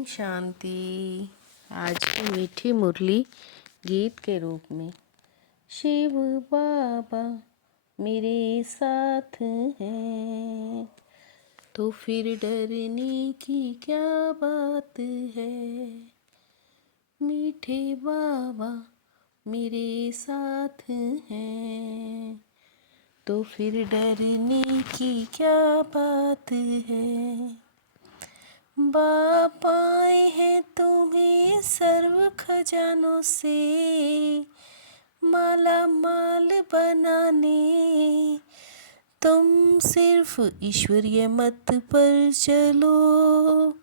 ओम शांति। आज की मीठी मुरली गीत के रूप में। शिव बाबा मेरे साथ हैं तो फिर डरने की क्या बात है। मीठे बाबा मेरे साथ हैं तो फिर डरने की क्या बात है। बाप आए हैं तुम्हें सर्व खजानों से माला माल बनाने। तुम सिर्फ ईश्वरीय मत पर चलो,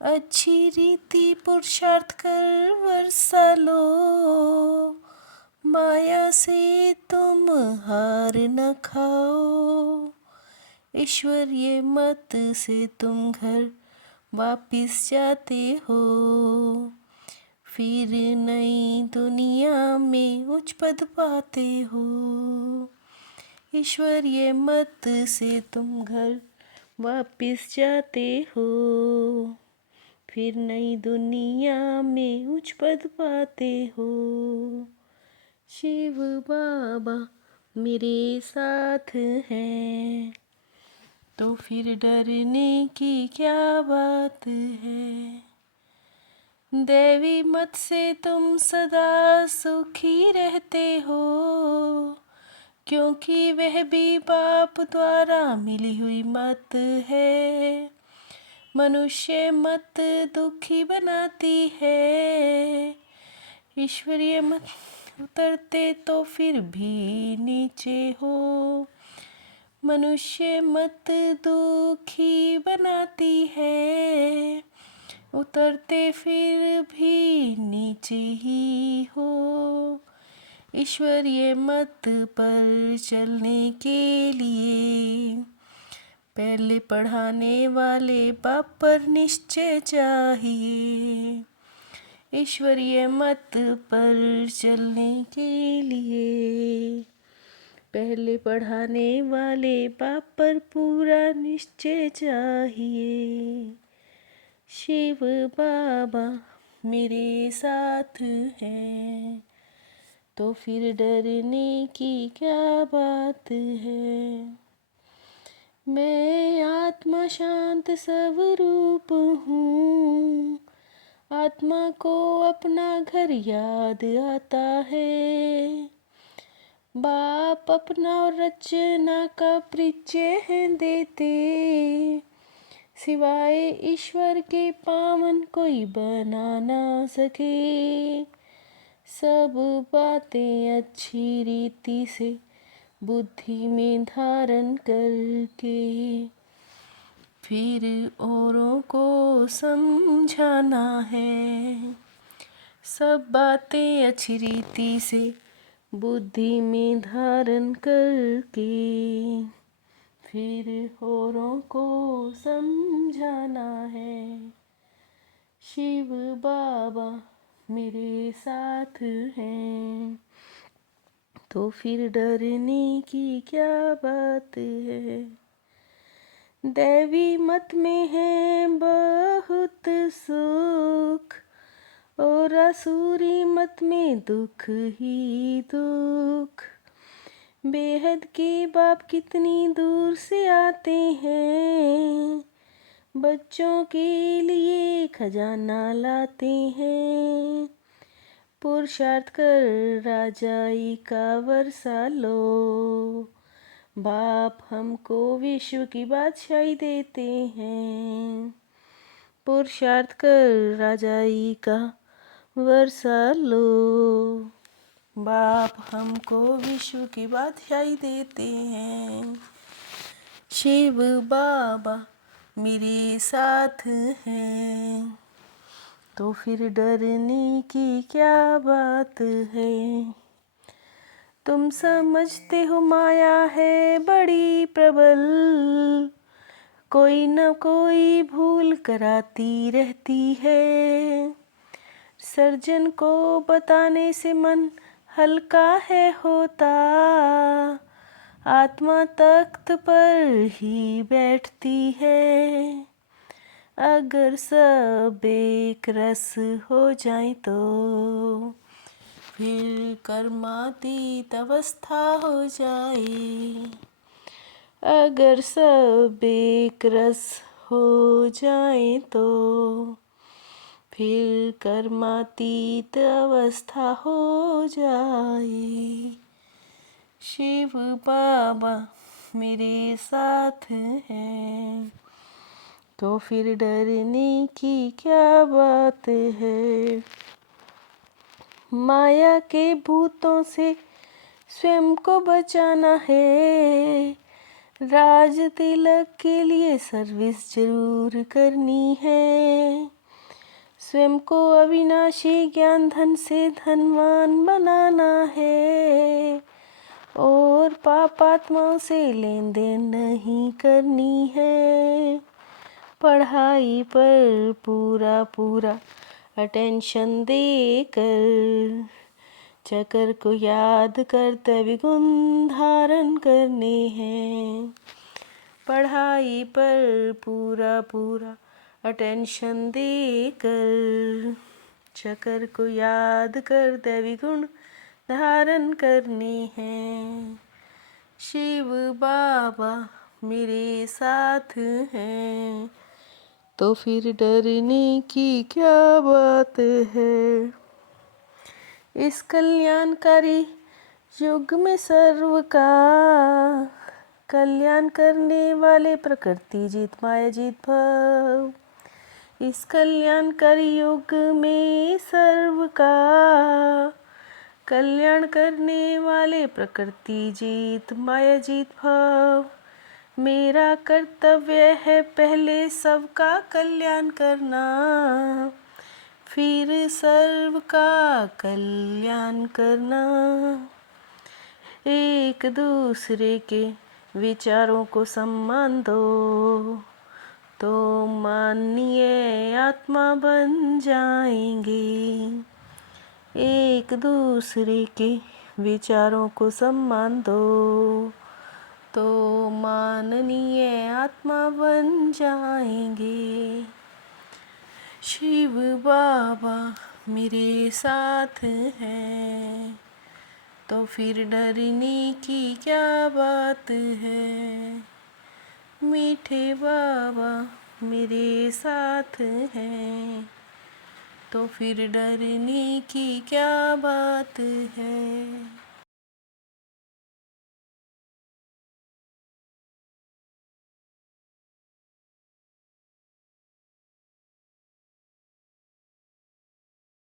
अच्छी रीति पुरुषार्थ कर वर्षा लो। माया से तुम हार न खाओ, ईश्वरीय मत से तुम घर वापिस जाते हो। फिर नई दुनिया में उच्च पद पाते हो। ईश्वरीय मत से तुम घर वापिस जाते हो। फिर नई दुनिया में उच्च पद पाते हो। शिव बाबा मेरे साथ हैं तो फिर डरने की क्या बात है। दैवी मत से तुम सदा सुखी रहते हो, क्योंकि वह भी बाप द्वारा मिली हुई मत है। मनुष्य मत दुखी बनाती है, ईश्वरीय मत उतरते तो फिर भी नीचे हो। मनुष्य मत दुखी बनाती है, उतरते फिर भी नीचे ही हो। ईश्वरीय मत पर चलने के लिए पहले पढ़ाने वाले बाप पर निश्चय चाहिए। ईश्वरीय मत पर चलने के लिए पहले पढ़ाने वाले बाप पर पूरा निश्चय चाहिए। शिव बाबा मेरे साथ हैं तो फिर डरने की क्या बात है। मैं आत्मा शांत स्वरूप हूँ, आत्मा को अपना घर याद आता है। बाप अपना और रचना का परिचय देते, सिवाय ईश्वर के पावन कोई बना ना सके। सब बातें अच्छी रीति से बुद्धि में धारण करके फिर औरों को समझाना है। सब बातें अच्छी रीति से बुद्धि में धारण करके फिर औरों को समझाना है। शिव बाबा मेरे साथ हैं तो फिर डरने की क्या बात है। दैवी मत में है बहुत सुख और असुरी मत में दुख ही दुख। बेहद के बाप कितनी दूर से आते हैं, बच्चों के लिए खजाना लाते हैं। पुरुषार्थ कर राजाई का वर्षा लो, बाप हमको विश्व की बादशाही देते हैं। पुरुषार्थ कर राजाई का वर्षा लो, बाप हमको विश्व की बादशाही देते हैं। शिव बाबा मेरे साथ हैं तो फिर डरने की क्या बात है। तुम समझते हो माया है बड़ी प्रबल, कोई न कोई भूल कराती रहती है। सर्जन को बताने से मन हल्का है होता, आत्मा तख्त पर ही बैठती है। अगर सब एक रस हो जाए तो फिर कर्मातीत अवस्था हो जाए। अगर सब एक रस हो जाए तो फिर कर्मातीत अवस्था हो जाए। शिव बाबा मेरे साथ हैं तो फिर डरने की क्या बात है। माया के भूतों से स्वयं को बचाना है। राज तिलक के लिए सर्विस जरूर करनी है। स्वयं को अविनाशी ज्ञान धन से धनवान बनाना है और पापात्माओं से लेन देन नहीं करनी है। पढ़ाई पर पूरा पूरा अटेंशन देकर चक्र को याद कर्तव्य गुण धारण करने हैं। पढ़ाई पर पूरा पूरा अटेंशन देकर चक्र को याद कर्तव्य गुण धारण करने हैं। शिव बाबा मेरे साथ हैं तो फिर डरने की क्या बात है। इस कल्याणकारी युग में सर्व का कल्याण करने वाले प्रकृति जीत माया जीत भव। इस कल्याणकारी युग में सर्व का कल्याण करने वाले प्रकृति जीत माया जीत भव। मेरा कर्तव्य है पहले सबका कल्याण करना, फिर सर्व का कल्याण करना। एक दूसरे के विचारों को सम्मान दो तो माननीय आत्मा बन जाएंगे। एक दूसरे के विचारों को सम्मान दो तो माननीय आत्मा बन जाएंगे। शिव बाबा मेरे साथ हैं तो फिर डरने की क्या बात है। मीठे बाबा मेरे साथ हैं तो फिर डरने की क्या बात है।